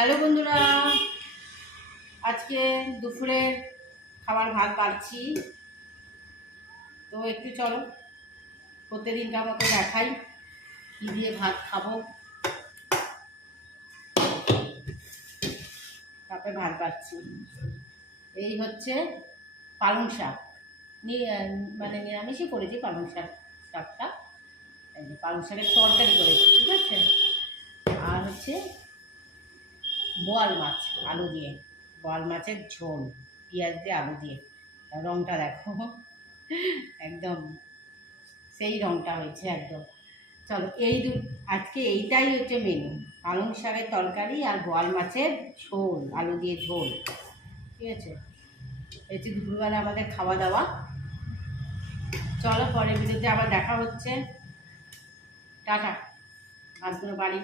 Hello বন্ধুরা, আজকে দুপুরের খাবার ভাত বাড়ছি। তো একটু চলো প্রত্যেকদিনকার মতো দেখাই কী দিয়ে ভাত খাবো। তারপরে ভাত বাড়ছি। এই হচ্ছে পালং শাক, মানে নিরামিষই করেছি শাকটা। এই যে পালং শাকের তরকারি করেছি, ঠিক আছে। আর হচ্ছে বোয়াল মাছ আলু দিয়ে, বোয়াল মাছের ঝোল পেঁয়াজ দিয়ে আলু দিয়ে। রঙটা দেখো, একদম সেই রঙটা হয়েছে একদম। চলো আজকে এইটাই হচ্ছে মেনু, পালং শাকের তরকারি আর বোয়াল মাছের ঝোল, আলু দিয়ে ঝোল, ঠিক আছে। এই হচ্ছে দুপুরবেলা আমাদের খাওয়া দাওয়া। চলো পরের ভিডিওতে আবার দেখা হচ্ছে। টাটা, ভাতগুলো বাড়ি।